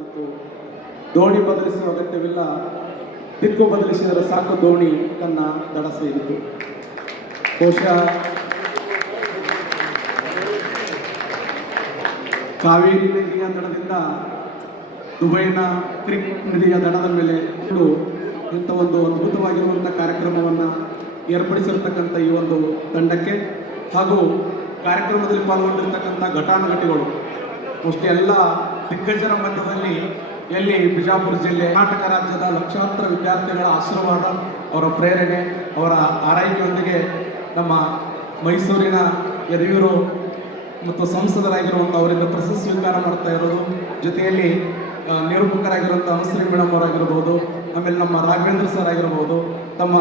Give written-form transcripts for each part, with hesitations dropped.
ಮತ್ತು ದೋಣಿ ಬದಲಿಸುವ ಅಗತ್ಯವಿಲ್ಲ, ದಿಕ್ಕು ಬದಲಿಸಿದರೆ ಸಾಕು ದೋಣಿ ತನ್ನ ದಡ ಸೇರಿತು. ಬಹುಶಃ ಕಾವೇರಿ ನದಿಯ ದಡದಿಂದ ದುಬೈನ ಕ್ರಿಕ್ ನದಿಯ ದಡದ ಮೇಲೆ ಇಂಥ ಒಂದು ಅದ್ಭುತವಾಗಿರುವಂಥ ಕಾರ್ಯಕ್ರಮವನ್ನು ಏರ್ಪಡಿಸಿರ್ತಕ್ಕಂಥ ಈ ಒಂದು ತಂಡಕ್ಕೆ ಹಾಗೂ ಕಾರ್ಯಕ್ರಮದಲ್ಲಿ ಪಾಲ್ಗೊಂಡಿರ್ತಕ್ಕಂಥ ಘಟಾನುಘಟಿಗಳು ಅಷ್ಟೇ ಎಲ್ಲ ದಿಗ್ಗಜರ ಮಧ್ಯದಲ್ಲಿ ಎಲ್ಲಿ ಬಿಜಾಪುರ ಜಿಲ್ಲೆ ಕರ್ನಾಟಕ ರಾಜ್ಯದ ಲಕ್ಷಾಂತರ ವಿದ್ಯಾರ್ಥಿಗಳ ಆಶೀರ್ವಾದ, ಅವರ ಪ್ರೇರಣೆ, ಅವರ ಆರೈಕೆಯೊಂದಿಗೆ ನಮ್ಮ ಮೈಸೂರಿನ ಯದುವೀರು ಮತ್ತು ಸಂಸದರಾಗಿರುವಂಥ ಅವರಿಂದ ಪ್ರಶಸ್ತಿ ಸ್ವೀಕಾರ ಮಾಡ್ತಾ ಇರೋದು, ಜೊತೆಯಲ್ಲಿ ನಿರೂಪಕರಾಗಿರುವಂಥ ಅನುಶ್ರೀ ಮೇಡಮ್ ಅವರಾಗಿರ್ಬೋದು, ಆಮೇಲೆ ನಮ್ಮ ರಾಘವೇಂದ್ರ ಸರ್ ಆಗಿರ್ಬೋದು, ತಮ್ಮ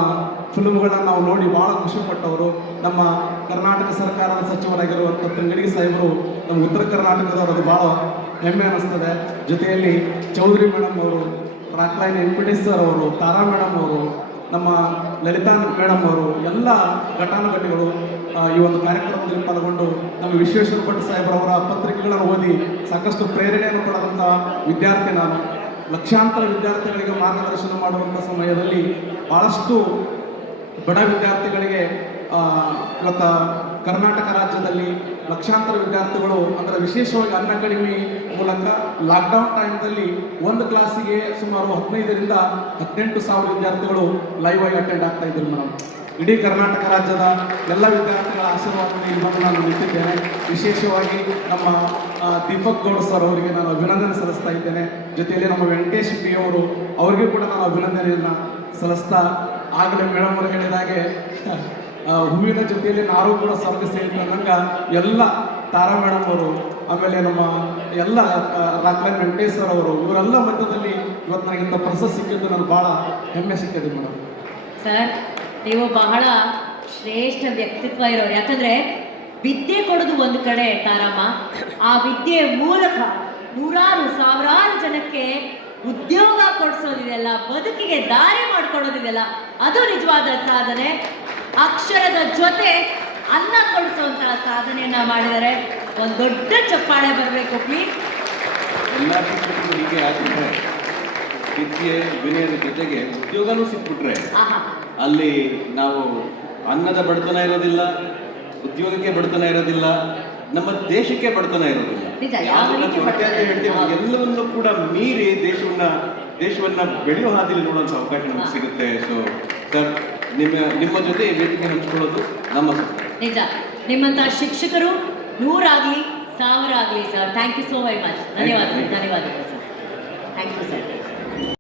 ಫಿಲ್ಮ್ಗಳನ್ನು ನಾವು ನೋಡಿ ಭಾಳ ಖುಷಿಪಟ್ಟವರು, ನಮ್ಮ ಕರ್ನಾಟಕ ಸರ್ಕಾರದ ಸಚಿವರಾಗಿರುವಂಥ ತಂಗಡಿಗೆ ಸಾಹೇಬರು ನಮ್ಮ ಉತ್ತರ ಕರ್ನಾಟಕದವರು, ಅದು ಭಾಳ ಹೆಮ್ಮೆ ಅನ್ನಿಸ್ತದೆ. ಜೊತೆಯಲ್ಲಿ ಚೌಧರಿ ಮೇಡಮ್ ಅವರು, ರಾಕ್ಲೈನ್ ವೆಂಕಟೇಶ್ ಸರ್ ಅವರು, ತಾರಾ ಮೇಡಮ್ ಅವರು, ನಮ್ಮ ಲಲಿತಾ ಮೇಡಮ್ ಅವರು, ಎಲ್ಲ ಘಟಾನುಘಟಿಗಳು ಈ ಒಂದು ಕಾರ್ಯಕ್ರಮದಲ್ಲಿ ಪಾಲ್ಗೊಂಡು ನಮ್ಮ ವಿಶ್ವೇಶ್ವರ ಭಟ್ ಸಾಹೇಬ್ರವರ ಪತ್ರಿಕೆಗಳನ್ನು ಓದಿ ಸಾಕಷ್ಟು ಪ್ರೇರಣೆಯನ್ನು ಪಡೆದಂಥ ವಿದ್ಯಾರ್ಥಿ ನಾನು. ಲಕ್ಷಾಂತರ ವಿದ್ಯಾರ್ಥಿಗಳಿಗೆ ಮಾರ್ಗದರ್ಶನ ಮಾಡುವಂಥ ಸಮಯದಲ್ಲಿ ಭಾಳಷ್ಟು ಬಡ ವಿದ್ಯಾರ್ಥಿಗಳಿಗೆ ಇವತ್ತು ಕರ್ನಾಟಕ ರಾಜ್ಯದಲ್ಲಿ ಲಕ್ಷಾಂತರ ವಿದ್ಯಾರ್ಥಿಗಳು ಅಂದರೆ ವಿಶೇಷವಾಗಿ ಅನ್ನ ಅಕಾಡೆಮಿ ಮೂಲಕ ಲಾಕ್ಡೌನ್ ಟೈಮ್ದಲ್ಲಿ ಒಂದು ಕ್ಲಾಸಿಗೆ ಸುಮಾರು 15ರಿಂದ 18,000 ವಿದ್ಯಾರ್ಥಿಗಳು ಲೈವ್ ಆಗಿ ಅಟೆಂಡ್ ಆಗ್ತಾ ಇದ್ರು ಮೇಡಮ್. ಇಡೀ ಕರ್ನಾಟಕ ರಾಜ್ಯದ ಎಲ್ಲ ವಿದ್ಯಾರ್ಥಿಗಳ ಆಶೀರ್ವಾದದಲ್ಲಿ ಬಂದು ನಾನು ನಿಂತಿದ್ದೇನೆ. ವಿಶೇಷವಾಗಿ ನಮ್ಮ ದೀಪಕ್ ಗೌಡ್ ಸರ್ ಅವರಿಗೆ ನಾನು ಅಭಿನಂದನೆ ಸಲ್ಲಿಸ್ತಾ ಇದ್ದೇನೆ. ಜೊತೆಯಲ್ಲಿ ನಮ್ಮ ವೆಂಕಟೇಶ್ ಪಿ ಅವರು ಅವರಿಗೂ ಕೂಡ ನಾನು ಅಭಿನಂದನೆಯನ್ನು ಸಲ್ಲಿಸ್ತಾ, ಆಗಲೇ ಮೇಡಮ್ ಅವರು ಹೇಳಿದಾಗೆ ಹೂವಿನ ಜೊತೆಯಲ್ಲಿ ನಾರು ಕೂಡ ಸ್ವರ್ಗ ಸೇರಿದಂಗ ಎಲ್ಲ ತಾರಾ ಮೇಡಮ್ ಅವರು, ಆಮೇಲೆ ನಮ್ಮ ಎಲ್ಲ ರಾಕ್ಲೈನ್ ವೆಂಕಟೇಶ್ ಸರ್ ಅವರು, ಇವರೆಲ್ಲ ಮಧ್ಯದಲ್ಲಿ ಇವತ್ತು ನನಗೆ ಇಂಥ ಪ್ರಶಸ್ತಿ ಸಿಕ್ಕಿದ್ದು ನನಗೆ ಭಾಳ ಹೆಮ್ಮೆ ಸಿಕ್ಕಿದೆ ಮೇಡಮ್. ಸರ್, ನೀವು ಬಹಳ ಶ್ರೇಷ್ಠ ವ್ಯಕ್ತಿತ್ವ ಇರೋರು. ಯಾಕಂದ್ರೆ ವಿದ್ಯೆ ಕೊಡೋದು ಒಂದು ಕಡೆ ತಾರಮ್ಮ, ಆ ವಿದ್ಯೆ ಮೂಲಕ ನೂರಾರು ಸಾವಿರಾರು ಜನಕ್ಕೆ ಉದ್ಯೋಗ ಕೊಡಿಸೋದಿದೆಯಲ್ಲ, ಬದುಕಿಗೆ ದಾರಿ ಮಾಡ್ಕೊಡೋದಿದೆಯಲ್ಲ, ಅದು ನಿಜವಾದ ಸಾಧನೆ. ಅಕ್ಷರದ ಜೊತೆ ಅನ್ನ ಕೊಡಿಸುವಂತಹ ಸಾಧನೆಯನ್ನ ಮಾಡಿದರೆ ಒಂದು ದೊಡ್ಡ ಚಪ್ಪಾಳೆ ಬರಬೇಕು ಪ್ಲೀಸ್. ಎಲ್ಲ ಶಿಕ್ಷಕರು ಹೀಗೆ ಆಗಿದ್ರೆ ವಿದ್ಯೆ ವಿನಯದ ಜೊತೆಗೆ ಉದ್ಯೋಗನೂ ಸಿಕ್ಬಿಟ್ರೆ ಅಲ್ಲಿ ನಾವು ಅನ್ನದ ಬಡತನ ಇರೋದಿಲ್ಲ, ಉದ್ಯೋಗಕ್ಕೆ ಬಡತನ ಇರೋದಿಲ್ಲ, ನಮ್ಮ ದೇಶಕ್ಕೆ ಬಡತನ ಇರೋದಿಲ್ಲ. ಎಲ್ಲವನ್ನೂ ಕೂಡ ಮೀರಿ ದೇಶವನ್ನ ಬೆಳೆಯುವ ಹಾದಿಯಲ್ಲಿ ನೋಡುವಂಥ ಅವಕಾಶ ನಮ್ಗೆ ಸಿಗುತ್ತೆ. ಸೊ ಸರ್, ನಿಮ್ಮ ಜೊತೆ ಈ ವೇದಿಕೆ ಹಂಚ್ಕೊಳ್ಳೋದು ನಮ್ಮ ನಿಜ. ನಿಮ್ಮಂತಹ ಶಿಕ್ಷಕರು 100 ಆಗಲಿ 1000 ಆಗಲಿ sir. Thank you so very much. ಧನ್ಯವಾದಗಳು ಸರ್. Thank you sir.